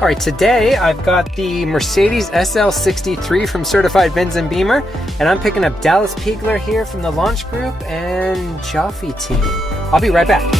All right, today I've got the Mercedes SL63 from Certified Benz and Beamer, and I'm picking up Dallas Peagler here from the launch group and Joffe team. I'll be right back.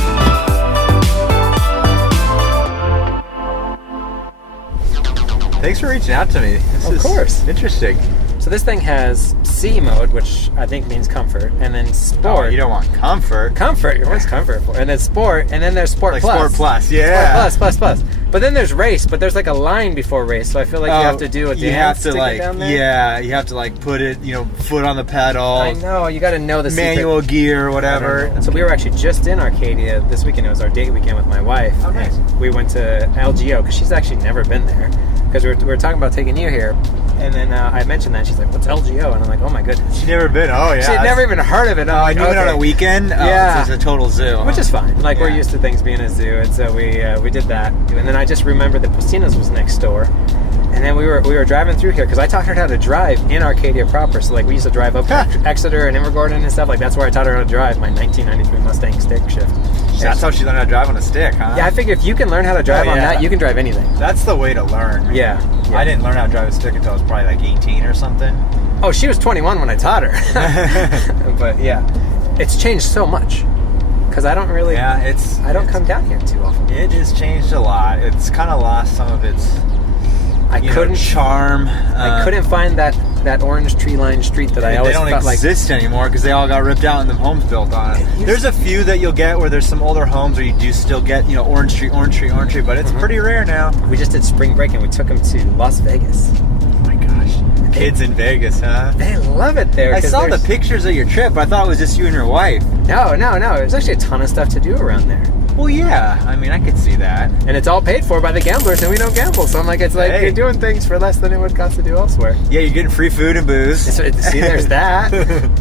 Thanks for reaching out to me. Of course. Interesting. So this thing has C mode, which I think means comfort, and then sport. Oh, you don't want comfort. Comfort. What's comfort for? And then sport, and then there's sport like plus. Sport plus, yeah. Sport plus. But then there's race, but there's like a line before race, so I feel like you have to do a dance. You have to like, down there. Yeah, you have to like put it, foot on the pedal. I know, you got to know the manual gear or whatever. So we were actually just in Arcadia this weekend. It was our date weekend with my wife. Oh, nice. We went to LGO because she's actually never been there. Because we were talking about taking you here, and then I mentioned that. She's like, "What's LGO?" And I'm like, "Oh my goodness." She's never been. Oh yeah. She had never even heard of it. Oh, I knew it on a weekend. Yeah, it's a total zoo, which is fine. Like we're used to things being a zoo, and so we did that. And then I just remembered that Postina's was next door, and then we were driving through here because I taught her how to drive in Arcadia proper. So like we used to drive up to Exeter and Invergordon and stuff. Like that's where I taught her how to drive my 1993 Mustang stick shift. That's how she learned how to drive on a stick, huh? Yeah, I figure if you can learn how to drive on that, you can drive anything. That's the way to learn. Yeah. I didn't learn how to drive a stick until I was probably like 18 or something. Oh, she was 21 when I taught her. But yeah, it's changed so much. Because I don't really... Yeah, I don't come down here too often. It has changed a lot. It's kind of lost some of its charm. I couldn't find that orange tree-lined street that I always felt like... They don't exist anymore because they all got ripped out and the homes built on it. There's a few that you'll get where there's some older homes where you do still get, orange tree, but it's pretty rare now. We just did spring break and we took them to Las Vegas. Oh my gosh. Kids in Vegas, huh? They love it there. I saw the pictures of your trip. I thought it was just you and your wife. No. There's actually a ton of stuff to do around there. Well, yeah. I mean, I could see that. And it's all paid for by the gamblers, and we don't gamble. So I'm like, it's like you're doing things for less than it would cost to do elsewhere. Yeah, you're getting free food and booze. See, there's that.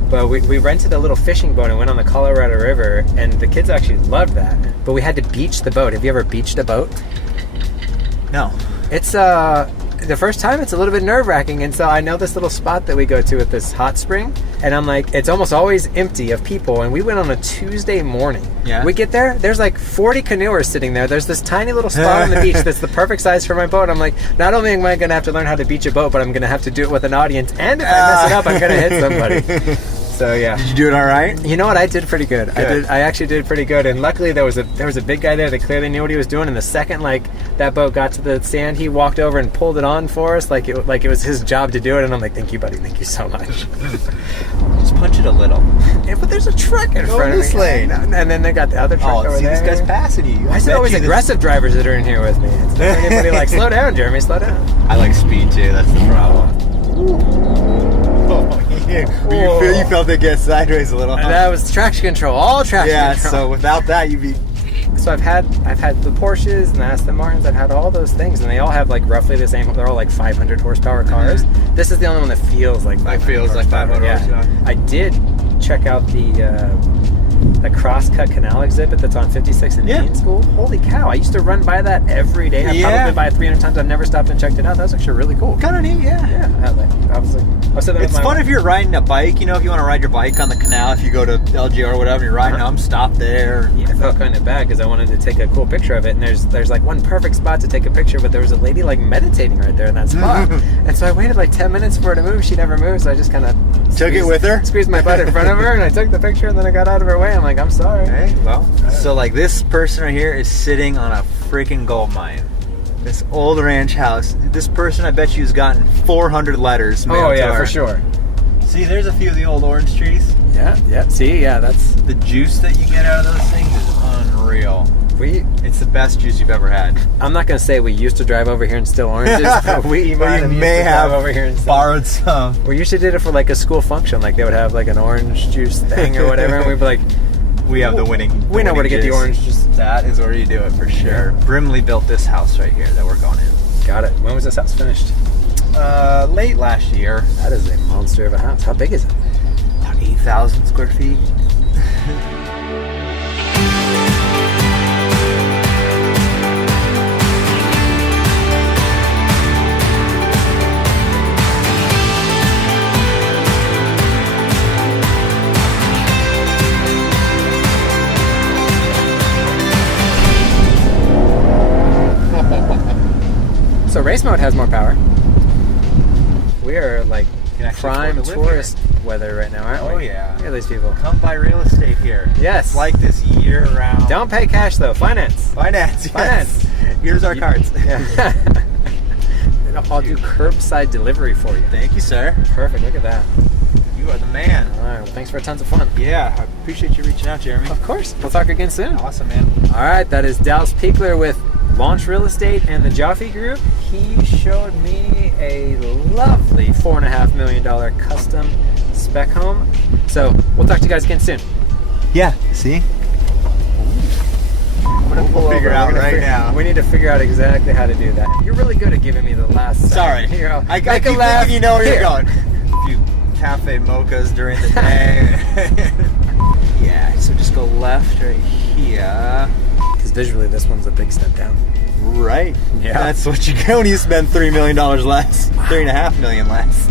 But we rented a little fishing boat and went on the Colorado River, and the kids actually loved that. But we had to beach the boat. Have you ever beached a boat? No. It's the first time it's a little bit nerve-wracking, and so I know this little spot that we go to at this hot spring, and I'm like, it's almost always empty of people, and we went on a Tuesday morning. Yeah. We get there, there's like 40 canoers sitting there. There's this tiny little spot on the beach that's the perfect size for my boat. I'm like, not only am I going to have to learn how to beach a boat, but I'm going to have to do it with an audience, and if I mess it up, I'm going to hit somebody. So yeah. Did you do it all right? You know what? I did pretty good. I actually did pretty good, and luckily there was a big guy there that clearly knew what he was doing. And the second that boat got to the sand, he walked over and pulled it on for us, like it was his job to do it. And I'm like, thank you, buddy, thank you so much. Just punch it a little. Yeah, but there's a truck in front of me. This lane. And then they got the other truck over there. These guys passing you. Why is it always aggressive drivers that are in here with me? It's not anybody like, slow down, Jeremy, slow down. I like speed too. That's the problem. You felt it get sideways a little. Huh? That was traction control, all traction control. Yeah, so without that, you'd be... So I've had the Porsches and the Aston Martins. I've had all those things, and they all have like roughly the same. They're all like 500 horsepower cars. This is the only one that feels like 500 horsepower. I did check out the cross-cut canal exhibit that's on 56 in Dean School. Holy cow, I used to run by that every day. I've probably been by 300 times. I've never stopped and checked it out. That was actually really cool. Kind of neat, It's fun if you're riding a bike, if you want to ride your bike on the canal, if you go to LGR or whatever, you're riding home, stop there. Yeah, I felt kind of bad because I wanted to take a cool picture of it, and there's like one perfect spot to take a picture, but there was a lady like meditating right there in that spot. And so I waited like 10 minutes for her to move. She never moved, so I just kind of took it with her, squeezed my butt in front of her, and I took the picture, and then I got out of her way. I'm like, I'm sorry. Hey, well, so like this person right here is sitting on a freaking gold mine. This old ranch house. This person, I bet you, has gotten 400 letters mailed to her. For sure. See, there's a few of the old orange trees. Yeah. See, that's... The juice that you get out of those things is unreal. It's the best juice you've ever had. I'm not going to say we used to drive over here and steal oranges, but we may have over here and borrowed some. We usually did it for like a school function. Like they would have like an orange juice thing or whatever, and we'd be like... We have the winning. We know where to get the orange juice. That is where you do it for sure. Brimley built this house right here that we're going in. Got it. When was this house finished? Late last year. That is a monster of a house. How big is it? About 8,000 square feet. So race mode has more power. We are like prime tourist weather right now, aren't we? Oh yeah. Look at these people. Come buy real estate here. Yes. It's like this year round. Don't pay cash though. Finance. Finance. Yes. Finance. Here's our cards. Yeah. I'll do curbside delivery for you. Thank you, sir. Perfect. Look at that. You are the man. All right. Well, thanks for tons of fun. Yeah. I appreciate you reaching out, Jeremy. Of course. We'll talk again soon. Awesome, man. All right. That is Dallas Peagler with Launch Real Estate and the Joffe Group. He showed me a lovely $4.5 million custom spec home. So we'll talk to you guys again soon. Yeah. See? I'm gonna pull figure over. out We're gonna right now. We need to figure out exactly how to do that. You're really good at giving me the last. Sorry. Here, I keep thinking you know where you're going. A few cafe mochas during the day. Yeah. So just go left right here. Because visually, this one's a big step down. Right. Yeah. That's what you get when you spend $3 million less. $3.5 million less.